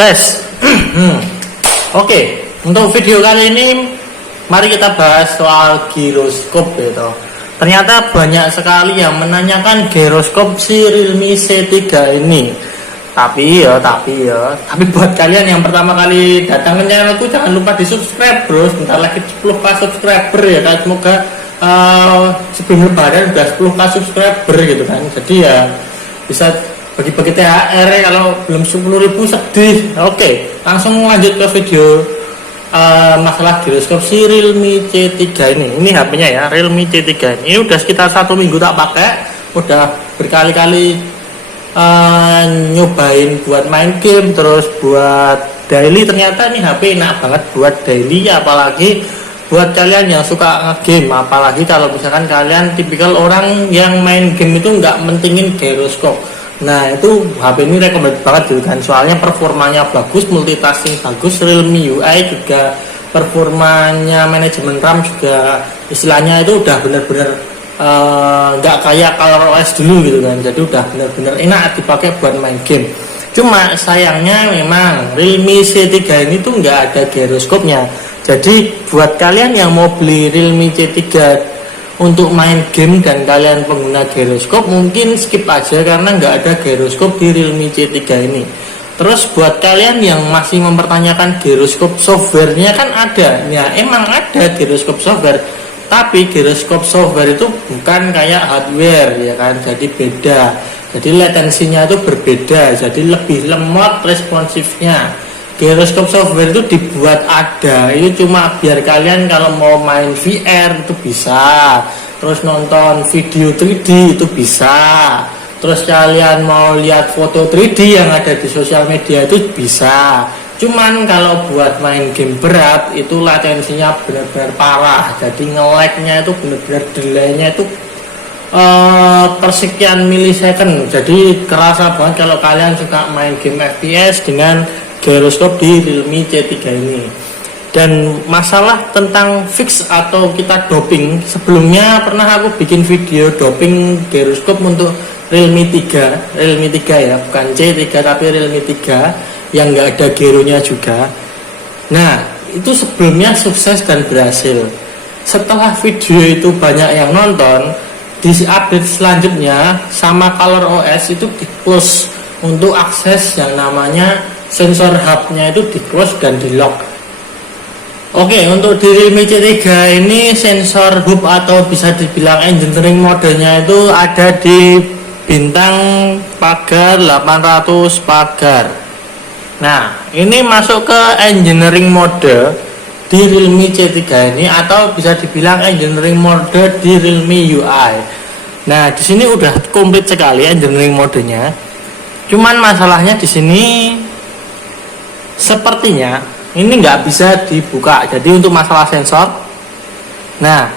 Tes. Oke, untuk video kali ini mari kita bahas soal giroskop gitu. Ternyata banyak sekali yang menanyakan giroskop si Realme C3 ini. Tapi buat kalian yang pertama kali datang ke channelku, jangan lupa di subscribe bro. Sebentar lagi 10k subscriber ya kan. Semoga sebelum lebaran udah 10k subscriber gitu kan. Jadi ya bisa bagi-bagi THR ya, kalau belum 10.000 sedih. Oke, langsung lanjut ke video masalah giroskop si Realme C3 ini. Ini HP-nya ya, Realme C3 ini udah sekitar 1 minggu tak pakai. Udah berkali-kali nyobain buat main game, terus buat daily. Ternyata ini HP enak banget buat daily, apalagi buat kalian yang suka nge-game. Apalagi kalau misalkan kalian tipikal orang yang main game itu nggak mentingin giroskop. Nah itu HP ini recommended banget gitu kan, soalnya performanya bagus, multitasking bagus, Realme UI juga performanya, manajemen RAM juga istilahnya itu udah bener-bener nggak kayak ColorOS dulu gitu kan. Jadi udah bener-bener enak dipakai buat main game. Cuma sayangnya memang Realme C3 ini tuh nggak ada giroskopnya. Jadi buat kalian yang mau beli Realme C3 untuk main game dan kalian pengguna giroskop, mungkin skip aja karena nggak ada giroskop di Realme C3 ini. Terus buat kalian yang masih mempertanyakan giroskop softwarenya, kan ada ya, emang ada giroskop software, tapi giroskop software itu bukan kayak hardware ya kan, jadi beda. Jadi latensinya itu berbeda, jadi lebih lemot responsifnya. Giroskop software itu dibuat ada, itu cuma biar kalian kalau mau main VR itu bisa, terus nonton video 3D itu bisa, terus kalian mau lihat foto 3D yang ada di sosial media itu bisa. Cuman kalau buat main game berat itu latensinya benar-benar parah, jadi nge-lag-nya itu benar-benar delay-nya itu persekian milisecond. Jadi kerasa banget kalau kalian suka main game FPS dengan giroskop di Realme C3 ini. Dan masalah tentang fix atau kita doping, sebelumnya pernah aku bikin video doping giroskop untuk Realme 3 ya, bukan C3 tapi Realme 3 yang enggak ada gironya juga. Nah itu sebelumnya sukses dan berhasil. Setelah video itu banyak yang nonton, di update selanjutnya sama ColorOS itu di close untuk akses yang namanya sensor hubnya itu di close dan di lock. Oke, untuk di Realme C3 ini sensor hub atau bisa dibilang engineering modenya itu ada di bintang pagar 800 pagar. Nah ini masuk ke engineering mode di Realme C3 ini, atau bisa dibilang engineering mode di Realme UI. Nah di sini udah komplit sekali engineering modenya. Cuman masalahnya di sini sepertinya ini nggak bisa dibuka. Jadi untuk masalah sensor, nah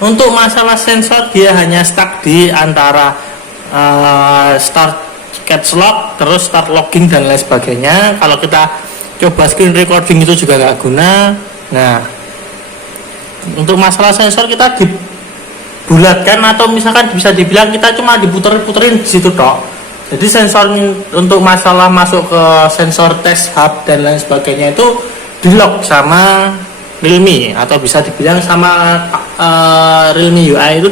untuk masalah sensor dia hanya stuck di antara start cache lock, terus start logging dan lain sebagainya. Kalau kita coba screen recording itu juga nggak guna. Nah untuk masalah sensor kita dibulatkan, atau misalkan bisa dibilang kita cuma diputer-puterin di situ tok. Jadi sensor untuk masalah masuk ke sensor test hub dan lain sebagainya itu di lock sama Realme, atau bisa dibilang sama Realme UI itu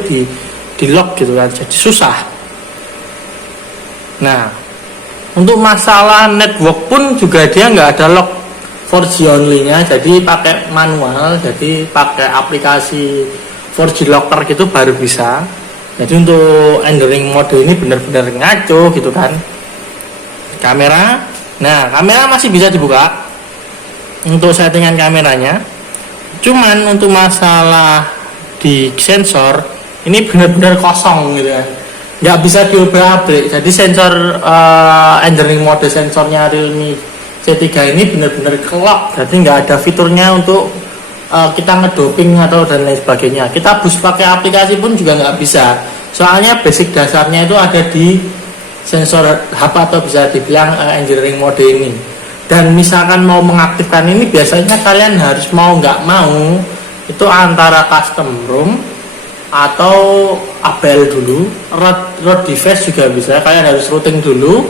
di lock gitu kan, jadi susah. Nah untuk masalah network pun juga dia nggak ada lock 4G only nya, jadi pakai manual, jadi pakai aplikasi 4G locker gitu baru bisa. Jadi untuk engineering mode ini benar-benar ngaco gitu kan. Kamera, nah kamera masih bisa dibuka untuk settingan kameranya. Cuman untuk masalah di sensor ini benar-benar kosong gitu kan, nggak bisa diobrak-abrik. Jadi sensor engineering mode sensornya Realme C3 ini benar-benar kelok, jadi nggak ada fiturnya untuk kita ngedoping atau dan lain sebagainya. Kita bus pakai aplikasi pun juga nggak bisa, soalnya basic dasarnya itu ada di sensor hub atau bisa dibilang engineering mode ini. Dan misalkan mau mengaktifkan ini, biasanya kalian harus mau nggak mau itu antara custom ROM atau ABL dulu, root device juga bisa. Kalian harus routing dulu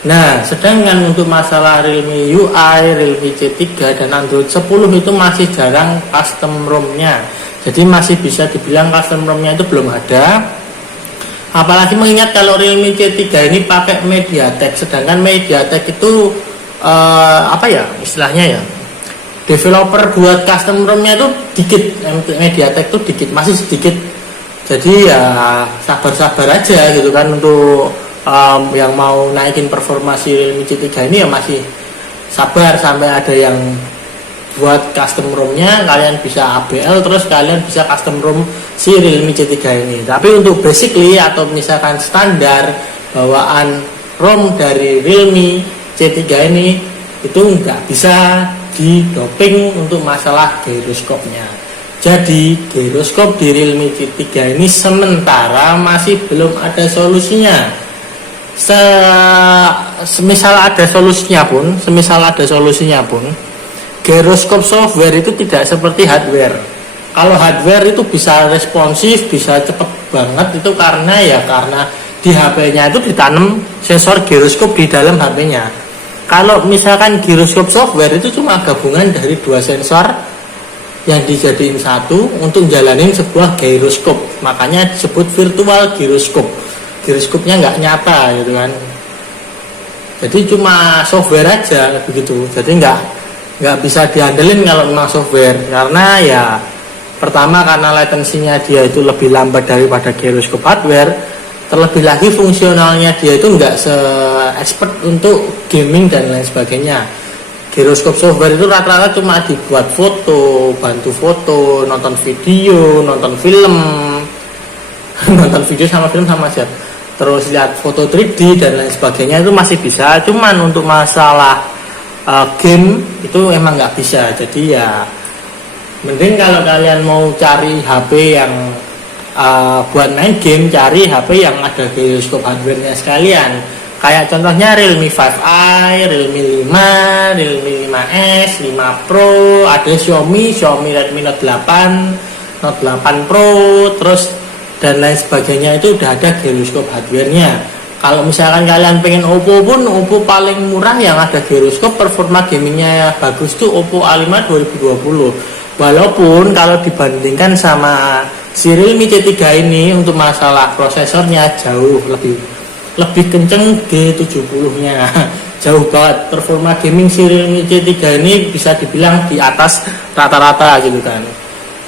Nah, sedangkan untuk masalah Realme UI, Realme C3 dan Android 10 itu masih jarang custom ROM-nya. Jadi masih bisa dibilang custom ROM-nya itu belum ada. Apalagi mengingat kalau Realme C3 ini pakai MediaTek, sedangkan MediaTek itu apa ya istilahnya ya? Developer buat custom ROM-nya itu dikit, MediaTek itu dikit, masih sedikit. Jadi ya sabar-sabar aja gitu kan untuk yang mau naikin performa si Realme C3 ini ya masih sabar sampai ada yang buat custom ROM-nya, kalian bisa ABL terus kalian bisa custom ROM si Realme C3 ini. Tapi untuk basically atau misalkan standar bawaan ROM dari Realme C3 ini itu nggak bisa didoping untuk masalah gyroskopnya. Jadi gyroskop di Realme C3 ini sementara masih belum ada solusinya. Semisal ada solusinya pun, gyroskop software itu tidak seperti hardware. Kalau hardware itu bisa responsif, bisa cepet banget itu karena di HP-nya itu ditanam sensor gyroskop di dalam HP-nya. Kalau misalkan gyroskop software itu cuma gabungan dari dua sensor yang dijadiin satu untuk jalanin sebuah gyroskop, makanya disebut virtual gyroskop. Gyroskopnya nggak nyata gitu kan, jadi cuma software aja begitu. Jadi nggak bisa diandelin kalau memang software, karena ya pertama karena latensinya dia itu lebih lambat daripada gyroskop hardware, terlebih lagi fungsionalnya dia itu nggak se-expert untuk gaming dan lain sebagainya. Gyroskop software itu rata-rata cuma dibuat foto, bantu foto, nonton video, nonton film nonton video sama film sama aja, terus lihat foto 3D dan lain sebagainya itu masih bisa. Cuman untuk masalah game itu emang nggak bisa. Jadi ya mending kalau kalian mau cari HP yang buat main game, cari HP yang ada gyroskop hardware-nya sekalian. Kayak contohnya Realme 5i, Realme 5, Realme 5S, 5 Pro, ada Xiaomi Redmi Note 8, Note 8 Pro, terus dan lain sebagainya itu udah ada gyroskop hardware-nya. Kalau misalkan kalian pengen Oppo pun, Oppo paling murah yang ada gyroskop performa gamingnya bagus tuh Oppo A5 2020. Walaupun kalau dibandingkan sama si Realme C3 ini untuk masalah prosesornya jauh lebih kenceng G70-nya. Jauh banget performa gaming si Realme C3 ini bisa dibilang di atas rata-rata gitu kan.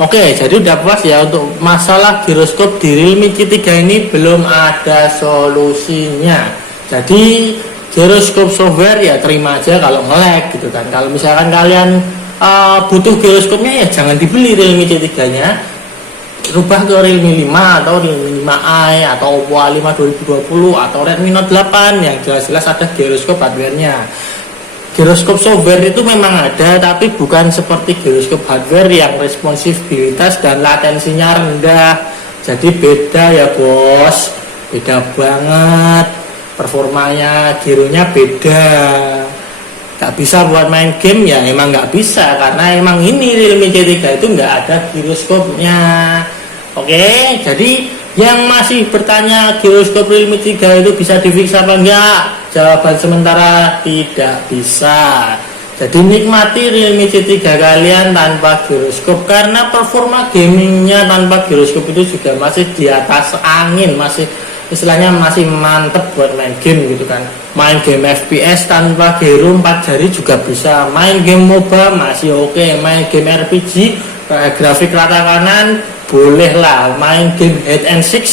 Oke, jadi udah puas ya untuk masalah gyroskop di Realme C3 ini belum ada solusinya. Jadi gyroskop software ya terima aja kalau nge-lag gitu kan. Kalau misalkan kalian butuh gyroskopnya ya jangan dibeli Realme C3-nya. Rubah ke Realme 5 atau Realme 5i atau Oppo A5 2020 atau Redmi Note 8 yang jelas-jelas ada gyroskop hardware-nya. Gyroskop software itu memang ada, tapi bukan seperti gyroskop hardware yang responsivitas dan latensinya rendah. Jadi beda ya bos, beda banget. Performanya, gyronya beda. Gak bisa buat main game ya, emang gak bisa karena emang ini Realme C3 itu gak ada gyroskopnya. Oke, jadi yang masih bertanya gyroskop Realme 3 itu bisa di-fix apa enggak? Jawaban sementara tidak bisa. Jadi nikmati Realme C3 kalian tanpa gyroskop, karena performa gamingnya tanpa gyroskop itu juga masih di atas angin, masih istilahnya masih mantep buat main game gitu kan. Main game FPS tanpa gyro 4 jari juga bisa. Main game MOBA masih oke. Main game RPG grafik rata kanan boleh lah. Main game Hide and Seek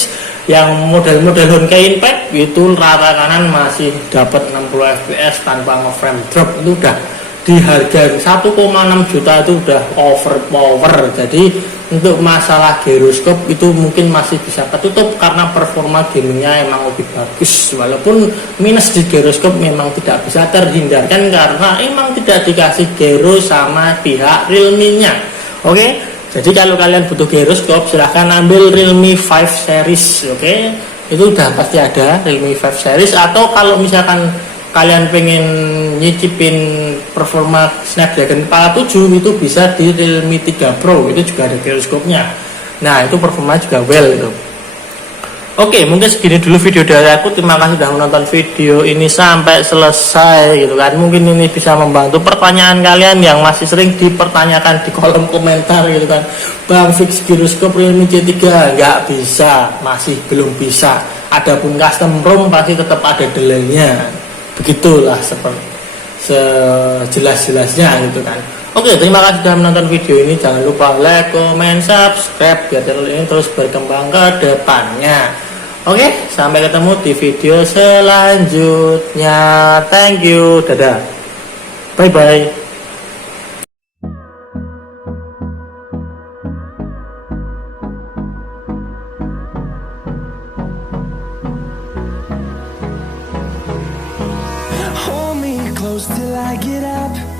yang model-model Honkai Impact itu rata kanan masih dapat 60 fps tanpa nge-frame drop. Itu udah di harga 1,6 juta itu udah overpower. Jadi untuk masalah gyroskop itu mungkin masih bisa ketutup karena performa gamingnya emang lebih bagus. Walaupun minus di gyroskop memang tidak bisa terhindarkan karena emang tidak dikasih gyro sama pihak Realme-nya. Oke, jadi kalau kalian butuh gyroskop silahkan ambil Realme 5 series. Oke, itu udah pasti ada Realme 5 series. Atau kalau misalkan kalian pengen nyicipin performa Snapdragon 407 itu bisa di Realme 3 Pro, itu juga ada gyroskopnya. Nah itu performa juga well itu. Oke, mungkin segini dulu video dari aku. Terima kasih sudah menonton video ini sampai selesai gitu kan. Mungkin ini bisa membantu pertanyaan kalian yang masih sering dipertanyakan di kolom komentar gitu kan. Bang, fix giroskop Realme C3 nggak bisa, masih belum bisa. Adapun custom ROM pasti tetap ada delaynya. Begitulah seperti sejelas-jelasnya gitu kan. Oke, terima kasih sudah menonton video ini. Jangan lupa like, comment, subscribe biar channel ini terus berkembang ke depannya. Oke, sampai ketemu di video selanjutnya. Thank you, dadah. Bye bye. Hold me close till I get up.